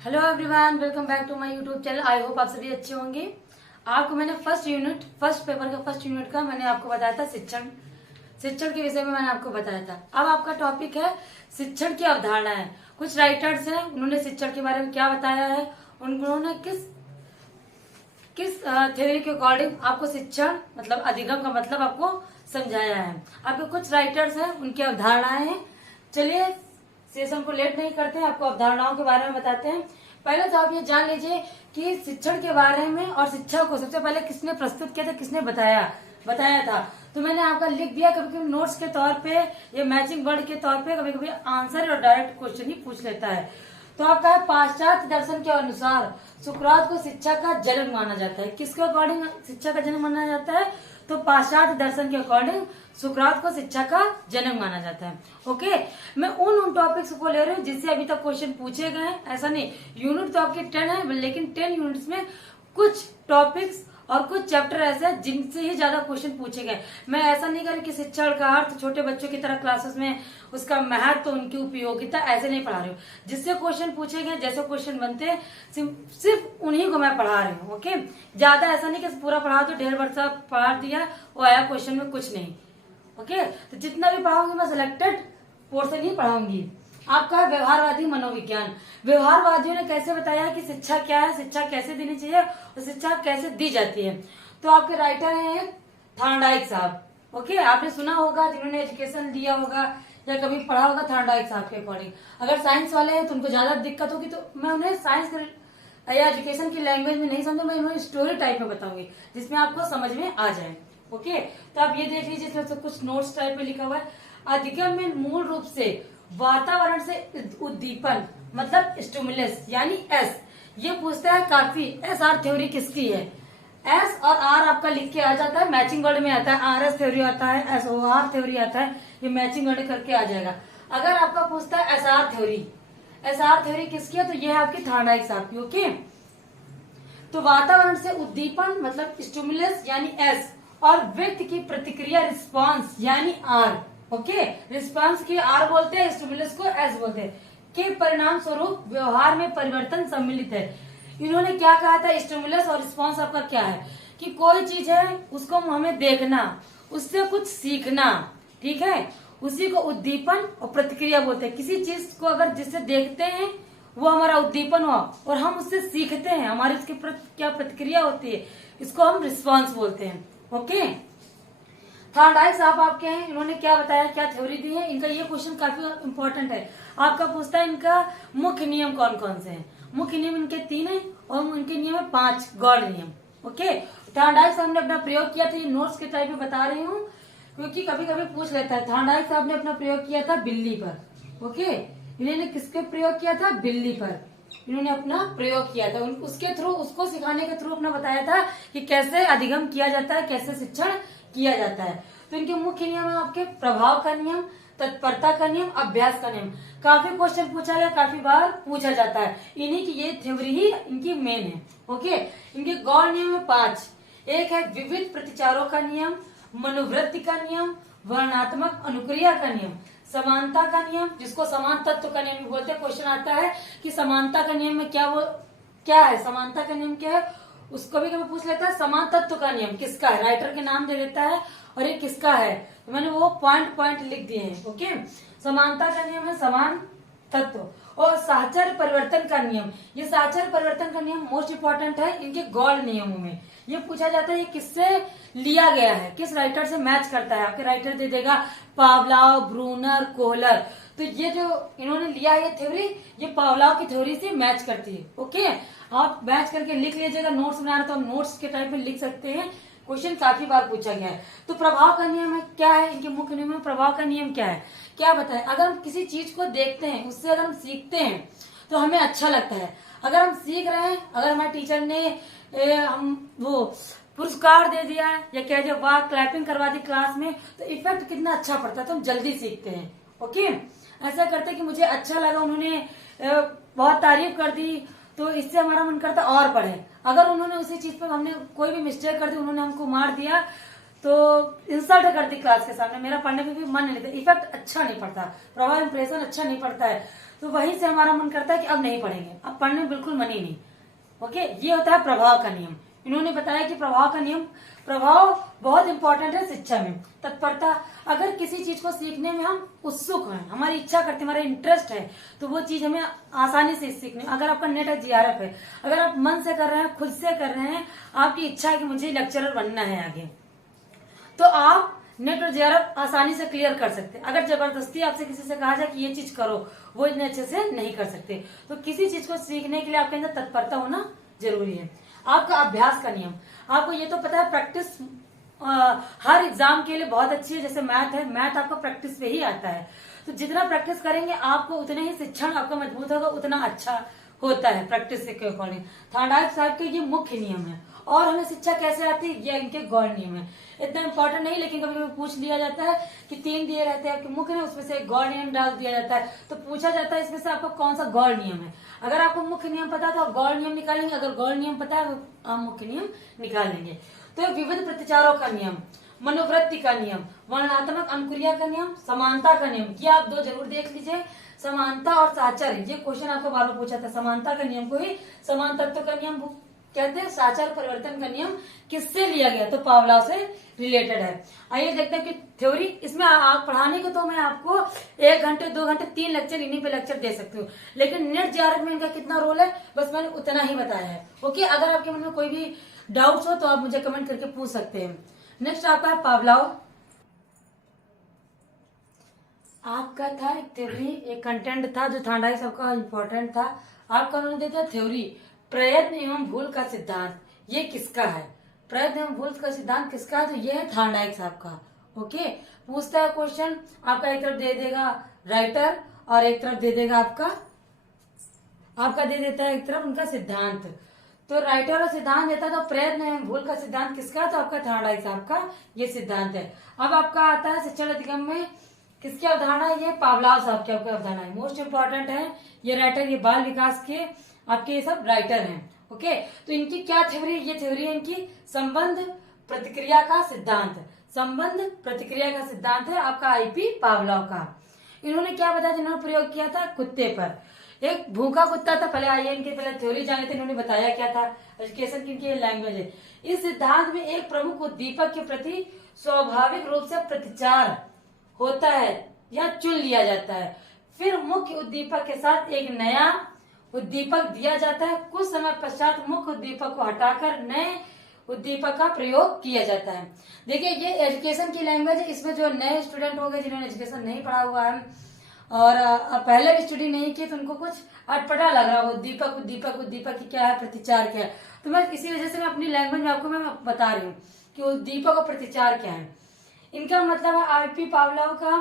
Hello everyone, welcome back to my YouTube channel. I hope आप सभी अच्छे होंगे। आपको मैंने फर्स्ट यूनिट का मैंने आपको बताया था शिक्षण के विषय में मैंने आपको बताया था। अब आपका टॉपिक है शिक्षण की अवधारणा है। कुछ राइटर्स हैं, उन्होंने शिक्षण के बारे में क्या बताया है, उन्होंने किस किस थ्योरी के अकॉर्डिंग आपको शिक्षण मतलब अधिगम का मतलब आपको समझाया है। आपके कुछ राइटर्स हैं, उनकी अवधारणाएं हैं। चलिए सेशन को लेट नहीं करते हैं, आपको अवधारणाओं के बारे में बताते हैं। पहले तो आप ये जान लीजिए कि शिक्षण के बारे में और शिक्षा को सबसे पहले किसने प्रस्तुत किया था, किसने बताया था। तो मैंने आपका लिख दिया। कभी कभी नोट्स के तौर पे या मैचिंग वर्ड के तौर पे कभी कभी आंसर और डायरेक्ट क्वेश्चन ही पूछ लेता है। तो आपका है पाश्चात्य दर्शन के अनुसार सुकरात को शिक्षा का जनक माना जाता है। किसके अकॉर्डिंग शिक्षा का जनक माना जाता है? तो पाश्चात्य दर्शन के अकॉर्डिंग सुकरात को शिक्षा का जनक माना जाता है। ओके, मैं उन टॉपिक्स को ले रही हूँ जिससे अभी तक क्वेश्चन पूछे गए हैं। ऐसा नहीं, यूनिट तो आपके 10 है, लेकिन 10 यूनिट्स में कुछ टॉपिक्स और कुछ चैप्टर ऐसे हैं जिनसे ही ज्यादा क्वेश्चन पूछे गए। मैं ऐसा नहीं कर रही कि शिक्षण का अर्थ छोटे बच्चों की तरह क्लासेस में उसका महत्व तो उनकी उपयोगिता ऐसे नहीं पढ़ा रही हूँ। जिससे क्वेश्चन पूछे गए, जैसे क्वेश्चन बनते हैं, सिर्फ उन्हीं को मैं पढ़ा रही हूँ। ओके, ज्यादा ऐसा नहीं कि पूरा पढ़ा तो 1.5 वर्ष पढ़ा दिया वो आया क्वेश्चन में कुछ नहीं। ओके, तो जितना भी पढ़ाऊंगी मैं सिलेक्टेड पोर्शन ही पढ़ाऊंगी। आपका व्यवहारवादी मनोविज्ञान। व्यवहारवादियों ने कैसे बताया कि शिक्षा क्या है, शिक्षा कैसे देनी चाहिए और शिक्षा कैसे दी जाती है। तो आपके राइटर हैं थॉर्नडाइक साहब। ओके, आपने सुना होगा, जिन्होंने एजुकेशन लिया होगा या कभी पढ़ा होगा थॉर्नडाइक साहब के अकॉर्डिंग। अगर साइंस वाले हैं तो उनको ज्यादा दिक्कत होगी, तो मैं उन्हें साइंस या एजुकेशन की लैंग्वेज में नहीं समझूंगा, मैं उन्हें स्टोरी टाइप में बताऊंगी जिसमें आपको समझ में आ जाए। ओके, तो आप ये देख लीजिए, इसमें तो कुछ नोट्स टाइप में लिखा हुआ है। अधिगम में मूल रूप से वातावरण से उद्दीपन मतलब स्टिमुलस यानी एस, ये पूछता है काफी। एस आर थ्योरी किसकी है? एस और आर आपका लिख के आ जाता है, मैचिंग वर्ड में आता है। आर एस थ्योरी आता है, एस ओ आर थ्योरी आता है, ये मैचिंग वर्ड करके आ जाएगा। अगर आपका पूछता है एस आर थ्योरी किसकी है, तो ये है आपकी थॉर्नडाइक साहब की। ओके, तो वातावरण से उद्दीपन मतलब स्टिमुलस यानी एस, और व्यक्ति की प्रतिक्रिया रिस्पांस यानी आर। ओके, रिस्पांस की आर बोलते हैं, स्टिमुलस को एस बोलते हैं, के परिणाम स्वरूप व्यवहार में परिवर्तन सम्मिलित है। इन्होंने क्या कहा था? स्टिमुलस और रिस्पांस आपका क्या है कि कोई चीज है उसको हमें देखना, उससे कुछ सीखना, ठीक है, उसी को उद्दीपन और प्रतिक्रिया बोलते हैं। किसी चीज को अगर जिससे देखते हैं वो हमारा उद्दीपन हुआ और हम उससे सीखते हैं, हमारी उसकी क्या प्रतिक्रिया होती है, इसको हम रिस्पांस बोलते हैं। ओके, थॉर्नडाइक साहब आपके हैं, इन्होंने क्या बताया, क्या थ्योरी दी है। इनका ये क्वेश्चन काफी इंपॉर्टेंट है, आपका पूछता है इनका मुख्य नियम कौन कौन से हैं। मुख्य नियम इनके 3 है और उनके नियम है 5 गौड़ नियम। ओके, थॉर्नडाइक साहब ने अपना प्रयोग किया था, ये नोट्स के टाइप में बता रही हूँ क्योंकि कभी कभी पूछ लेता है। थॉर्नडाइक साहब ने अपना प्रयोग किया था बिल्ली पर। ओके, इन्होंने किसके प्रयोग किया था? बिल्ली पर इन्होंने अपना प्रयोग किया था। उसके थ्रू, उसको सिखाने के थ्रू अपना बताया था कि कैसे अधिगम किया जाता है, कैसे शिक्षण किया जाता है। तो इनके मुख्य नियम है आपके प्रभाव का नियम, तत्परता का नियम, अभ्यास का नियम। काफी क्वेश्चन पूछा गया, काफी बार पूछा जाता है। इन्हीं की ये थ्योरी ही इनकी मेन है। ओके, इनके गौड़ नियम है 5। एक है विविध प्रतिचारों का नियम, मनोवृत्ति का नियम, वर्णात्मक अनुक्रिया का नियम, समानता का नियम, जिसको समान तत्व का नियम भी बोलते हैं। क्वेश्चन आता है कि समानता का नियम में क्या है, समानता का नियम क्या है, उसको भी कभी पूछ लेता है। समान तत्व का नियम किसका है, राइटर के नाम दे देता है और ये किसका है, तो मैंने वो पॉइंट लिख दिए हैं। ओके, समानता का नियम है समान तत्व। और साहचर्य परिवर्तन का नियम, ये साहचर्य परिवर्तन का नियम मोस्ट इंपॉर्टेंट है इनके गौड़ नियमों में। ये पूछा जाता है ये किससे लिया गया है, किस राइटर से मैच करता है। आपके राइटर दे देगा पावलाव, ब्रूनर, कोहलर। तो ये जो इन्होंने लिया है ये थ्योरी, ये पावलाव की थ्योरी से मैच करती है। ओके, आप मैच करके लिख लीजिएगा। नोट्स बना रहे तो नोट्स के टाइप में लिख सकते हैं, क्वेश्चन काफी बार पूछा गया है। तो प्रभाव का नियम है क्या है, इनके मुख्य नियम में प्रभाव का नियम क्या है, क्या बताए। अगर हम किसी चीज को देखते हैं, उससे अगर हम सीखते हैं तो हमें अच्छा लगता है। अगर हम सीख रहे हैं, अगर हमारे टीचर ने हम वो पुरस्कार दे दिया या कह दिया वाह, क्लैपिंग करवा दी क्लास में, तो इफेक्ट कितना अच्छा पड़ता है, तो हम जल्दी सीखते हैं। ओके, ऐसा करते कि मुझे अच्छा लगा, उन्होंने बहुत तारीफ कर दी, तो इससे हमारा मन करता और पढ़े। अगर उन्होंने उसी चीज पर हमने कोई भी मिस्टेक कर दी, उन्होंने हमको मार दिया, तो इंसल्ट कर दी क्लास के सामने, मेरा पढ़ने में भी मन नहीं लगता, इफेक्ट अच्छा नहीं पड़ता, प्रभाव इंप्रेशन अच्छा नहीं पड़ता है। तो वहीं से हमारा मन करता है कि अब नहीं पढ़ेंगे, अब पढ़ने में बिल्कुल मन ही नहीं। ओके, ये होता है प्रभाव का नियम। इन्होंने बताया कि प्रभाव का नियम, प्रभाव बहुत इंपॉर्टेंट है शिक्षा में। तत्परता, अगर किसी चीज को सीखने में हम उत्सुक हैं, हमारी इच्छा करते हैं, हमारा इंटरेस्ट है, तो वो चीज हमें आसानी से सीखने। अगर आपका नेट है, जीआरएफ है, अगर आप मन से कर रहे हैं, खुद से कर रहे हैं, आपकी इच्छा है कि मुझे लेक्चरर बनना है आगे, तो आप नेट और जेआरएफ आसानी से क्लियर कर सकते हैं। अगर जबरदस्ती आपसे किसी से कहा जाए कि ये चीज करो, वो इतने अच्छे से नहीं कर सकते। तो किसी चीज को सीखने के लिए आपके अंदर तत्परता होना जरूरी है। आपका अभ्यास का नियम, आपको ये तो पता है प्रैक्टिस हर एग्जाम के लिए बहुत अच्छी है। जैसे मैथ है, मैथ आपको प्रैक्टिस पे ही आता है, तो जितना प्रैक्टिस करेंगे आपको उतना ही शिक्षण आपका मजबूत होगा, उतना अच्छा होता है प्रैक्टिस के अकॉर्डिंग। थार्डाइक साहब के ये मुख्य नियम है। और हमें शिक्षा कैसे आती है, ये इनके गौड़ नियम है। इतना इंपॉर्टेंट नहीं, लेकिन कभी कभी पूछ लिया जाता है कि 3 दिए रहते हैं कि मुख्य नियम, उसमें से एक गौड़ नियम डाल दिया जाता है, तो पूछा जाता है इसमें से आपको कौन सा गौड़ नियम है। अगर आपको मुख्य नियम पता है तो आप गौड़ नियम निकालेंगे, अगर गौड़ नियम पता है तो आप मुख्य नियम निकाल लेंगे। तो विविध प्रतिचारों का नियम, मनोवृत्ति का नियम, वर्णनात्मक अनुक्रिया का नियम, समानता का नियम, ये आप 2 जरूर देख लीजिए। समानता और साचार्य, ये क्वेश्चन आपको बार बार पूछा था। समानता का नियम को ही समान तत्व का नियम कहते हैं। साचार परिवर्तन का नियम किससे लिया गया, तो पावलाव से रिलेटेड है। आइए देखते हैं कि थ्योरी, इसमें आप पढ़ाने को तो मैं आपको 1 घंटे 2 घंटे 3 लेक्चर इन्हीं पे लेक्चर दे सकती हूँ, लेकिन नेट जेआरएफ में इनका कितना रोल है बस मैंने उतना ही बताया है। ओके, अगर आपके मन में कोई भी डाउट्स हो तो आप मुझे कमेंट करके पूछ सकते हैं। नेक्स्ट आपका है पावलाव। आपका था एक थ्योरी, एक कंटेंट था जो थार्डाइक सबका इंपॉर्टेंट था। आपका उन्होंने दिया था थ्योरी, प्रयत्न एवं भूल का सिद्धांत। ये किसका है, प्रयत्न एवं भूल का सिद्धांत किसका है, तो ये है थार्डाइक साहब का। ओके, पूछता है क्वेश्चन, आपका एक तरफ दे देगा राइटर और एक तरफ दे देगा आपका दे देता है एक तरफ उनका सिद्धांत। तो राइटर और सिद्धांत देता है, तो प्रयत्न एवं भूल का सिद्धांत किसका, तो आपका थार्डाइक साहब का ये सिद्धांत है। अब आपका आता है शिक्षण अधिगम में किसकी अवधारणा है, ये पावलाव साहब की आपकी अवधारणा है, मोस्ट इंपॉर्टेंट है। ये राइटर, ये बाल विकास के आपके ये सब राइटर हैं। ओके, तो इनकी क्या थ्योरी, ये थ्योरी है इनकी संबंध प्रतिक्रिया का सिद्धांत। संबंध प्रतिक्रिया का सिद्धांत है आपका आईपी पावलाव का। इन्होंने क्या बताया, जिन्होंने प्रयोग किया था कुत्ते पर। एक भूखा कुत्ता था, पहले आइए इनके पहले थ्योरी जाने थे, इन्होंने बताया क्या था, एजुकेशन की इनकी लैंग्वेज है। इस सिद्धांत में एक प्रमुख उद्दीपक के प्रति स्वाभाविक रूप से प्रतिचार होता है या चुन लिया जाता है, फिर मुख्य उद्दीपक के साथ एक नया उद्दीपक दिया जाता है। कुछ समय पश्चात मुख्य उद्दीपक को हटाकर नए उद्दीपक का प्रयोग किया जाता है। देखिए, ये एजुकेशन की लैंग्वेज है। इसमें जो नए स्टूडेंट होंगे जिन्होंने एजुकेशन नहीं पढ़ा हुआ है और पहले भी स्टडी नहीं की, तो उनको कुछ अटपटा लग रहा है उद्दीपक उद्दीपक उद्दीपक की क्या है, प्रतिचार क्या है। तो मैं इसी वजह से मैं अपनी लैंग्वेज में आपको मैं बता रही हूँ कि उद्दीपक और प्रतिचार क्या है। इनका मतलब है आईपी पावलाव का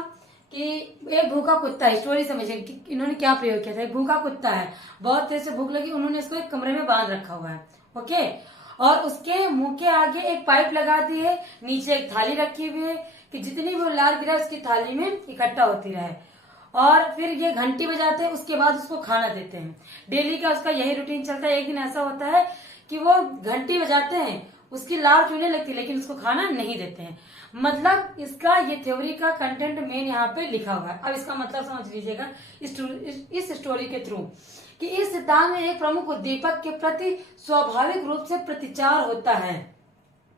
कि एक भूखा कुत्ता है। स्टोरी समझिए कि इन्होंने क्या प्रयोग किया था। एक भूखा कुत्ता है, बहुत तेज से भूख लगी, उन्होंने इसको एक कमरे में बांध रखा हुआ है। ओके, और उसके मुंह के आगे एक पाइप लगा दी है, नीचे एक थाली रखी हुई है कि जितनी भी लार गिरा उसकी थाली में इकट्ठा होती रहे। और फिर ये घंटी बजाते हैं, उसके बाद उसको खाना देते हैं। डेली का उसका यही रूटीन चलता है। एक दिन ऐसा होता है कि वो घंटी बजाते हैं, उसकी लार चूने लगती है, लेकिन उसको खाना नहीं देते हैं। मतलब इसका ये थ्योरी का कंटेंट मेन यहाँ पे लिखा हुआ है। अब इसका मतलब समझ लीजिएगा इस स्टोरी के थ्रू कि इस सिद्धांत में एक प्रमुख उद्दीपक के प्रति स्वाभाविक रूप से प्रतिचार होता है।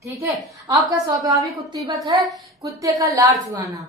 ठीक है, आपका स्वाभाविक उद्दीपक है कुत्ते का लार चुआना।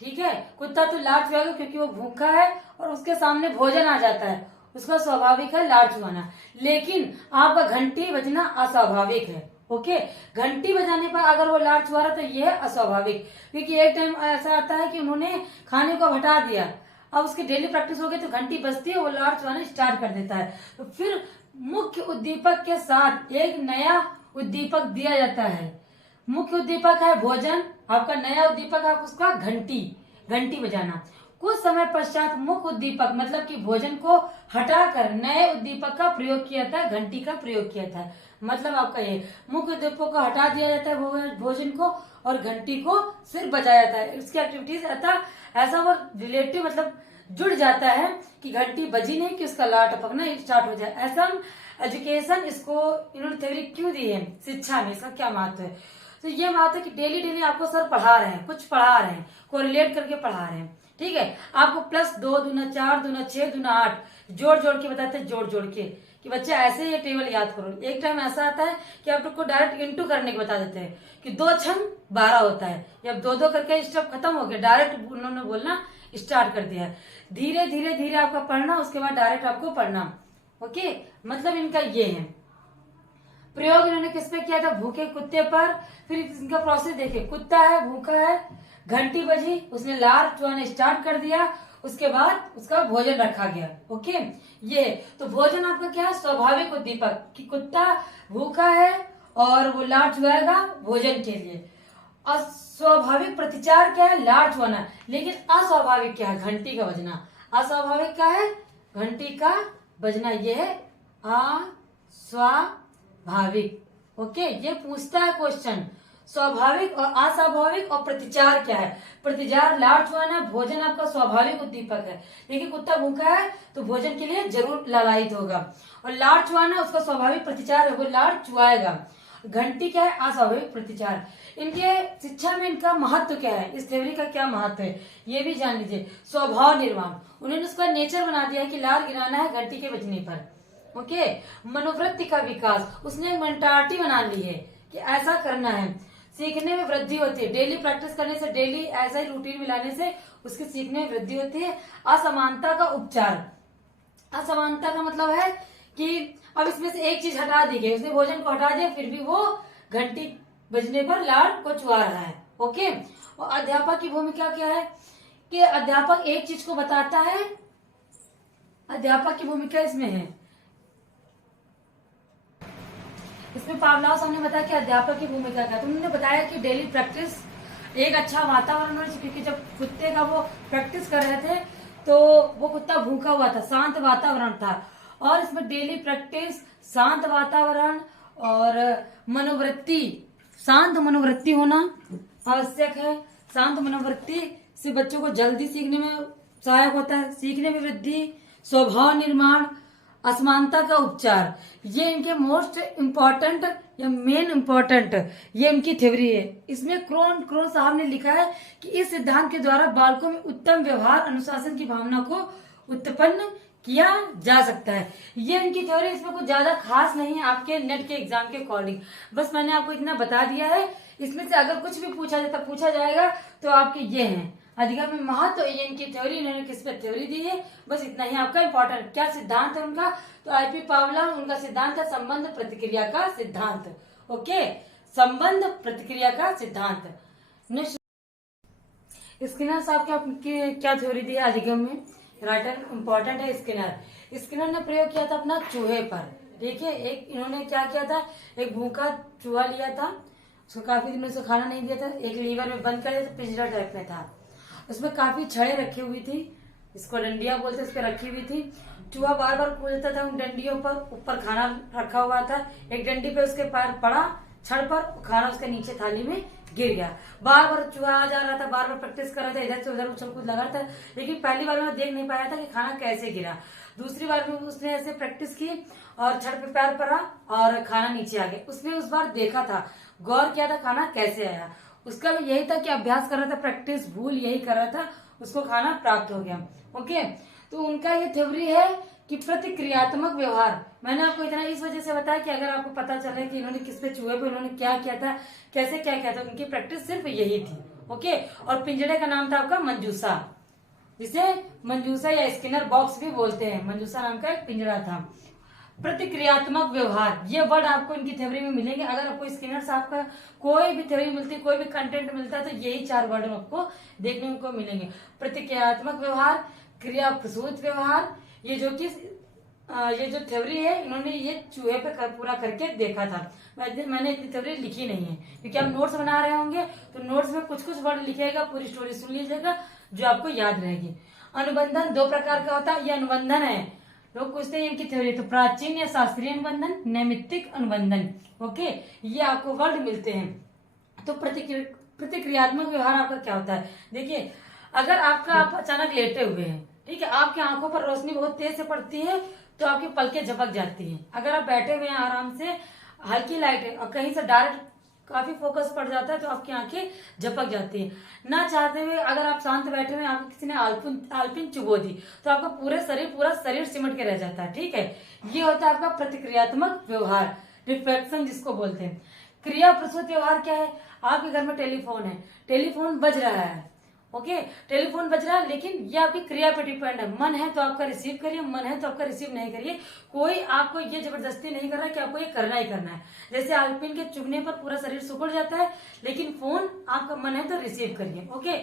ठीक है, कुत्ता तो लार चुआएगा क्योंकि वो भूखा है और उसके सामने भोजन आ जाता है, उसका स्वाभाविक है लार चुआना। लेकिन आपका घंटी बजना अस्वाभाविक है। ओके, घंटी बजाने पर अगर वो लार चुआ रहा तो यह है अस्वाभाविक, क्योंकि एक टाइम ऐसा आता है कि उन्होंने खाने को हटा दिया, अब उसकी डेली प्रैक्टिस हो गई तो घंटी बजती है, वो लार चुआना स्टार्ट कर देता है। तो फिर मुख्य उद्दीपक के साथ एक नया उद्दीपक दिया जाता है। मुख्य उद्दीपक है भोजन, आपका नया उद्दीपक है उसका घंटी बजाना। कुछ समय पश्चात मुख्य उद्दीपक मतलब कि भोजन को हटाकर नए उद्दीपक का प्रयोग किया था, घंटी का प्रयोग किया था। मतलब आपका ये मुख्य उद्दीपक को हटा दिया जाता है भोजन को और घंटी को सिर्फ बजाया जाता है। इसकी एक्टिविटीज ऐसा वो रिलेटिव मतलब जुड़ जाता है कि घंटी बजी नहीं कि उसका लार टपकना स्टार्ट हो जाए। ऐसा एजुकेशन इसको इन्होंने थ्योरी क्यों दी है शिक्षा में, इसका क्या महत्व है। तो ये बात है कि डेली डेली आपको सर पढ़ा रहे हैं, कुछ पढ़ा रहे हैं, कोरिलेट करके पढ़ा रहे हैं, ठीक है। आपको प्लस 2 दूना 4 दूना 6 दूना 8 जोड़ जोड़ के बताते हैं, जोड़ जोड़ के कि बच्चे ऐसे ये टेबल याद करो। एक टाइम ऐसा आता है कि आप लोग को डायरेक्ट इंटू करने के बता देते हैं कि 2 छंग 12 होता है, या 2 करके स्टेप खत्म हो गया, डायरेक्ट उन्होंने बोलना स्टार्ट कर दिया है। धीरे धीरे धीरे आपका पढ़ना, उसके बाद डायरेक्ट आपको पढ़ना, ओके। मतलब इनका ये है। प्रयोग इन्होंने किस पे किया था? भूखे कुत्ते पर। फिर इनका प्रोसेस देखिए, कुत्ता है, भूखा है, घंटी बजी, उसने लार चुहाना स्टार्ट कर दिया, उसके बाद उसका भोजन रखा गया, ओके। ये तो भोजन आपका क्या है? स्वाभाविक उद्दीपक, कि कुत्ता भूखा है और वो लार चुहाएगा भोजन के लिए। अस्वाभाविक प्रतिचार क्या है? लार चुहाना। लेकिन अस्वाभाविक क्या है? घंटी का बजना। अस्वाभाविक क्या है? घंटी का बजना। ये है अस्वाभाविक, ओके। ये पूछता है क्वेश्चन, स्वाभाविक और अस्वाभाविक और प्रतिचार क्या है? प्रतिचार लार चुहाना, भोजन आपका स्वाभाविक उद्दीपक है, लेकिन कुत्ता भूखा है तो भोजन के लिए जरूर लालायित होगा। और लार चुहाना उसका स्वाभाविक प्रतिचार है, वो लार चुहाएगा। घंटी क्या है? अस्वाभाविक प्रतिचार। इनके शिक्षा में इनका महत्व क्या है? इस थ्योरी का क्या महत्व है ये भी जान लीजिए। स्वभाव निर्माण, उन्होंने उसका नेचर बना दिया है कि लार गिराना है घंटी के बजने पर, ओके। मनोवृत्ति का विकास, उसने मेंटालिटी बना ली है कि ऐसा करना है। सीखने में वृद्धि होती है, डेली प्रैक्टिस करने से, डेली ऐसा ही रूटीन मिलाने से उसके सीखने में वृद्धि होती है। असमानता का उपचार, असमानता का मतलब है कि अब इसमें से एक चीज हटा दी गई, उसने भोजन को हटा दिया, फिर भी वो घंटी बजने पर लाड़ को चुहा रहा है, ओके। और अध्यापक की भूमिका क्या है? कि अध्यापक एक चीज को बताता है, अध्यापक की भूमिका इसमें है। इसमें पावलाव साहब ने बताया कि अध्यापक की भूमिका क्या, तो उन्होंने बताया कि डेली प्रैक्टिस, एक अच्छा वातावरण होना चाहिए, क्योंकि जब कुत्ते का वो प्रैक्टिस कर रहे थे तो वो कुत्ता भूखा हुआ था, शांत वातावरण था। और इसमें डेली प्रैक्टिस, शांत वातावरण और मनोवृत्ति, शांत मनोवृत्ति होना आवश्यक है। शांत मनोवृत्ति से बच्चों को जल्दी सीखने में सहायक होता है, सीखने में वृद्धि, स्वभाव निर्माण, असमानता का उपचार। ये इनके मोस्ट इम्पोर्टेंट या मेन इम्पोर्टेंट ये इनकी थ्योरी है। इसमें क्रोन साहब ने लिखा है कि इस सिद्धांत के द्वारा बालकों में उत्तम व्यवहार, अनुशासन की भावना को उत्पन्न किया जा सकता है। ये इनकी थ्योरी, इसमें कुछ ज्यादा खास नहीं है आपके नेट के एग्जाम के अकॉर्डिंग, बस मैंने आपको इतना बता दिया है। इसमें से अगर कुछ भी पूछा जाएगा तो आपके ये हैं अधिगम में महत्व, तो ये इनकी थ्योरी, इन्होंने किस पे थ्योरी दी है, बस इतना ही आपका इंपॉर्टेंट। क्या सिद्धांत है उनका? तो आईपी पावलोव, उनका सिद्धांत है संबंध प्रतिक्रिया का सिद्धांत, ओके। संबंध प्रतिक्रिया का सिद्धांत। स्किनर साहब क्या थ्योरी दी है अधिगम में? राइटर इंपॉर्टेंट है स्किनर। स्किनर ने प्रयोग किया था अपना चूहे पर। देखिए, एक इन्होंने क्या किया था, एक भूखा चूहा लिया था, उसको काफी दिनों से खाना नहीं दिया था, एक लीवर में बंद कर दिया था, पिंजरा टाइप में था, उसमें काफी छड़े रखी हुई थी, इसको डंडिया बोलते, उस पर रखी हुई थी। चूहा बार बार कूदता था उन डंडियों पर, ऊपर खाना रखा हुआ था, एक डंडी पे उसके पैर पड़ा छड़ पर, खाना उसके नीचे थाली में गिर गया। बार बार चूहा आ जा रहा था, बार बार प्रैक्टिस कर रहा था, इधर से उधर उछल कूद लगा था, लेकिन पहली बार में देख नहीं पाया था कि खाना कैसे गिरा। दूसरी बार में उसने ऐसे प्रैक्टिस की और छड़ पे पैर पड़ा और खाना नीचे आ गया। उसने उस बार देखा था, गौर किया था खाना कैसे आया। उसका भी यही था कि अभ्यास कर रहा था, प्रैक्टिस भूल यही कर रहा था, उसको खाना प्राप्त हो गया, ओके। तो उनका ये थ्योरी है कि प्रतिक्रियात्मक व्यवहार। मैंने आपको इतना इस वजह से बताया कि अगर आपको पता चले कि इन्होंने किस पे चूहे पे इन्होंने क्या किया था, कैसे क्या किया था, उनकी प्रैक्टिस सिर्फ यही थी, ओके। और पिंजड़े का नाम था आपका मंजूसा, जिसे मंजूसा या स्किनर बॉक्स भी बोलते हैं। मंजूसा नाम का एक पिंजरा था। प्रतिक्रियात्मक व्यवहार, ये वर्ड आपको इनकी थ्योरी में मिलेंगे। अगर आपको स्किनर साहब का कोई भी थ्योरी मिलती है, कोई भी कंटेंट मिलता है, तो यही 4 वर्ड आपको देखने को मिलेंगे। प्रतिक्रियात्मक व्यवहार, क्रिया प्रसूत व्यवहार। ये जो थ्योरी है, इन्होंने ये चूहे पे पूरा करके देखा था। मैंने इतनी थ्योरी लिखी नहीं है, क्योंकि आप नोट्स बना रहे होंगे तो नोट्स में कुछ कुछ वर्ड लिखिएगा, पूरी स्टोरी सुन लीजिएगा जो आपको याद रहेगी। अनुबंधन 2 प्रकार का होता है, ये अनुबंधन है, लोग पूछते हैं इनकी थ्योरी, तो प्राचीन या शास्त्रीय अनुबंधन, नैमित्तिक अनुबंधन, ओके। ये आपको वर्ड मिलते हैं। तो प्रतिक्रियात्मक व्यवहार आपका क्या होता है? देखिए, अगर आप अचानक लेटे हुए हैं, ठीक है, आपकी आंखों पर रोशनी बहुत तेज से पड़ती है तो आपकी पलकें झपक जाती हैं। अगर आप बैठे हुए हैं आराम से, हल्की लाइट है और कहीं से डायरेक्ट काफी फोकस पड़ जाता है तो आपकी आंखें झपक जाती है। ना चाहते हुए अगर आप शांत बैठे हुए आपको किसी ने आलपिन चुबो दी तो आपका पूरा शरीर सिमट के रह जाता है। ठीक है, ये होता है आपका प्रतिक्रियात्मक व्यवहार, रिफ्लेक्शन जिसको बोलते हैं। क्रिया प्रसूत व्यवहार क्या है? आपके घर में टेलीफोन है, टेलीफोन बज रहा है, ओके, टेलीफोन बज रहा है, लेकिन ये आपकी क्रिया पे डिपेंड है। मन है तो आपका रिसीव करिए, मन है तो आपका रिसीव नहीं करिए। कोई आपको ये जबरदस्ती नहीं कर रहा है कि आपको ये करना ही करना है। जैसे आलपिन के चुभने पर पूरा शरीर सिकुड़ जाता है, लेकिन फोन आपका मन है तो रिसीव करिए, ओके।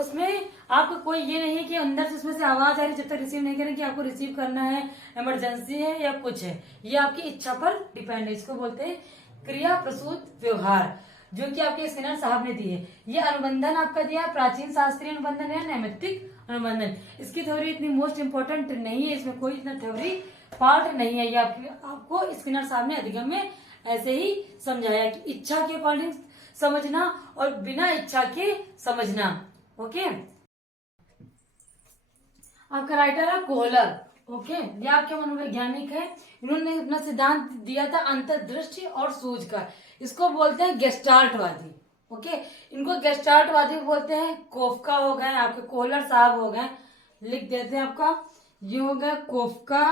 उसमें आपको कोई ये नहीं है कि अंदर से उसमें से आवाज आ रही जब तक रिसीव नहीं करें कि आपको रिसीव करना है, इमरजेंसी है या कुछ है। ये आपकी इच्छा पर डिपेंड है। इसको बोलते हैं क्रिया प्रसूत व्यवहार, जो कि आपके स्किनर साहब ने दी है। ये अनुबंधन आपका दिया है, प्राचीन शास्त्रीय अनुबंधन है, नैमित्तिक अनुबंधन। इसकी थ्योरी इतनी मोस्ट इंपोर्टेंट नहीं है, इसमें कोई इतना थ्योरी पार्ट नहीं है। ये आपको स्किनर साहब ने अधिगम में ऐसे ही समझाया कि इच्छा के अकॉर्डिंग समझना और बिना इच्छा के समझना, ओके। आपका राइटर है कोहलर, ओके। ये आपके मनोवैज्ञानिक है। इन्होंने अपना सिद्धांत दिया था अंतर्दृष्टि और सूझ का। इसको बोलते हैं गेस्टाल्टवादी, ओके। इनको गेस्टाल्टवादी बोलते हैं। कोफका हो गए, आपके कोहलर साहब हो गए, लिख देते हैं आपका। ये हो गया कोफका।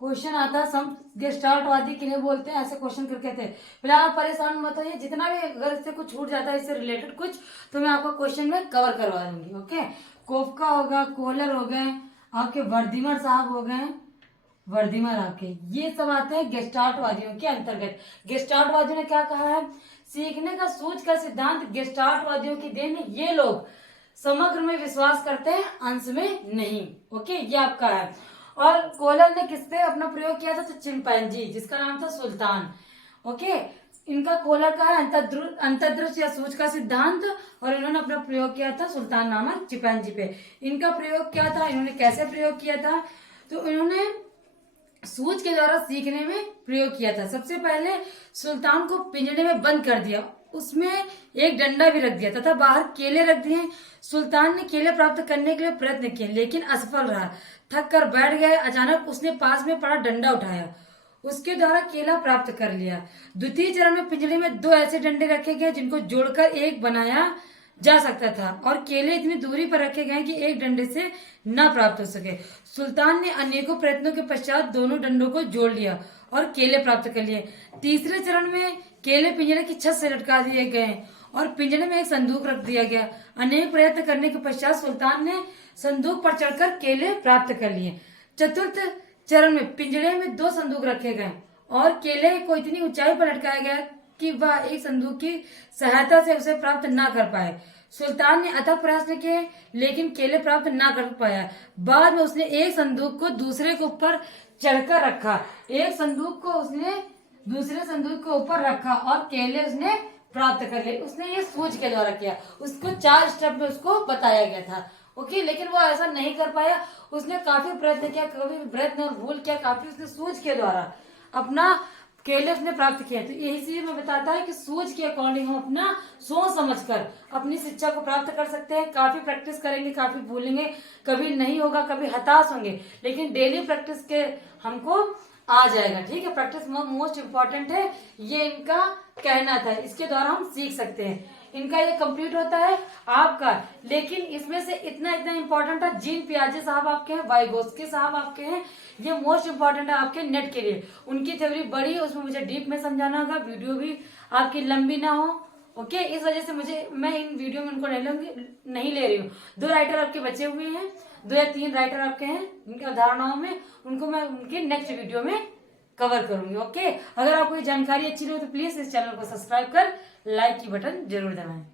क्वेश्चन आता है सम गेस्टाल्टवादी किन्हें बोलते हैं, ऐसे क्वेश्चन करके थे। फिलहाल आप परेशान मत होइए, जितना भी अगर इससे कुछ छूट जाता है इससे रिलेटेड कुछ तो मैं आपको क्वेश्चन में कवर करवा दूंगी, ओके। कोफका होगा, कोहलर हो गए, आपके वर्दीमर साहब हो गए, वर्दीमर आपके, ये सब आते हैं गेस्टाल्टवादियों के अंतर्गत। गेस्टाल्टवादियों ने क्या कहा है? सीखने का सूझ का सिद्धांत गेस्टाल्टवादियों की देन है। ये लोग समग्र में विश्वास करते हैं, अंश में नहीं, ओके। ये आपका है। और कोहलर ने किस पे अपना प्रयोग किया था? तो चिंपैंजी, जिसका नाम था सुल्तान, ओके। इनका कोहलर का है अंतर्दृष्टि या सूझ का सिद्धांत, और इन्होंने अपना प्रयोग किया था सुल्तान नामक चिंपैंजी पे। इनका प्रयोग क्या था, इन्होंने कैसे प्रयोग किया था? तो इन्होंने सूझ के द्वारा सीखने में प्रयोग किया था। सबसे पहले सुल्तान को पिंजरे में बंद कर दिया, उसमें एक डंडा भी रख दिया तथा बाहर केले रख दिए। सुल्तान ने केले प्राप्त करने के लिए प्रयत्न किए, लेकिन असफल रहा। थक कर बैठ गए। अचानक उसने पास में पड़ा डंडा उठाया, उसके द्वारा केला प्राप्त कर लिया। द्वितीय चरण में पिंजरे में 2 ऐसे डंडे रखे गए जिनको जोड़कर एक बनाया जा सकता था, और केले इतनी दूरी पर रखे गए कि एक डंडे से न प्राप्त हो सके। सुल्तान ने अनेकों प्रयत्नों के पश्चात दोनों डंडों को जोड़ लिया और केले प्राप्त कर लिए। तीसरे चरण में केले पिंजरे की छत से लटका दिए गए और पिंजरे में एक संदूक रख दिया गया। अनेक प्रयत्न करने के पश्चात सुल्तान ने संदूक पर चढ़कर केले प्राप्त कर लिए। चतुर्थ चरण में पिंजरे में 2 संदूक रखे गए और केले को इतनी ऊंचाई पर लटकाया गया कि वह एक संदूक की सहायता से उसे प्राप्त न कर पाए। सुल्तान ने अथक प्रयास किए, लेकिन केले प्राप्त न कर पाया। बाद में उसने एक संदूक को दूसरे के ऊपर चढ़कर रखा, एक संदूक को उसने दूसरे संदूक के ऊपर रखा और केले उसने प्राप्त कर लिए। उसने ये सूझ के द्वारा किया। उसको 4 स्टेप में उसको बताया गया था, ओके। लेकिन वो ऐसा नहीं कर पाया। उसने काफी प्रयत्न किया, कभी प्रयत्न और भूल किया, काफी उसने सूझ के द्वारा अपना केले उसने प्राप्त किया। तो यही चीज में बताता है कि सूझ के अकॉर्डिंग हम अपना सोच समझकर अपनी शिक्षा को प्राप्त कर सकते हैं। काफी प्रैक्टिस करेंगे, काफी भूलेंगे, कभी नहीं होगा, कभी हताश होंगे, लेकिन डेली प्रैक्टिस के हमको आ जाएगा, ठीक है। प्रैक्टिस मोस्ट इम्पोर्टेंट है, ये इनका कहना था। इसके द्वारा हम सीख सकते हैं। इनका ये कंप्लीट होता है आपका। लेकिन इसमें से इतना इम्पोर्टेंट है, जीन पियाजे साहब आपके हैं, वाइगोस्की साहब आपके हैं। ये मोस्ट इम्पोर्टेंट है आपके नेट के लिए। उनकी थ्योरी बड़ी है, उसमें मुझे डीप में समझाना होगा, वीडियो भी आपकी लंबी ना हो, ओके। इस वजह से मैं इन वीडियो में उनको नहीं ले रही हूँ। 2 राइटर आपके बचे हुए हैं, 2 या 3 राइटर आपके हैं इनकी अवधारणाओं में, उनको मैं उनके नेक्स्ट वीडियो में कवर करूंगी, ओके। अगर आपको ये जानकारी अच्छी लगे तो प्लीज इस चैनल को सब्सक्राइब कर लाइक की बटन जरूर दबाएं।